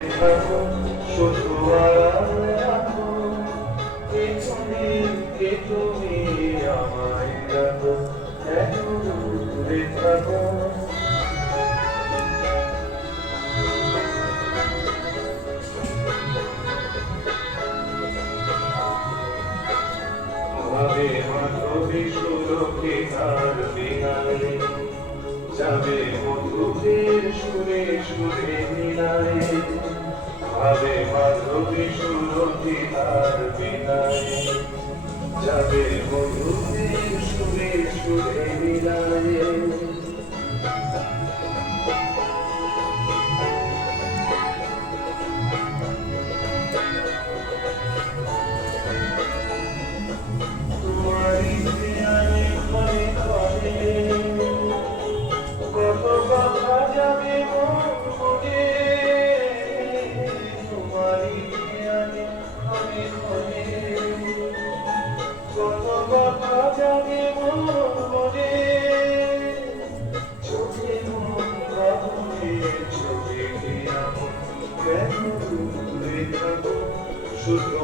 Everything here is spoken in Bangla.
শুধু রাখো পেছনে কে তুমি আমায় রাখো এত দূরে থাকো ভাবে মাধবী সুরক্ষিতার বিনারে যাবে মধুরের সুরে সুরে মিলারে ভাবে মাধবী সুরক্ষিতার বিনারে যাবে মধুরের সুরে সুরে মিলারে তোমারই ধ্যানে ক্ষণে ক্ষণে কত কথা যাবে মনে তোমারই ধ্যানে ক্ষণে ক্ষণে কত কথা যাবে মনে চোখে মন বাহুরে চোখে কেন দূরে থাকো শুধু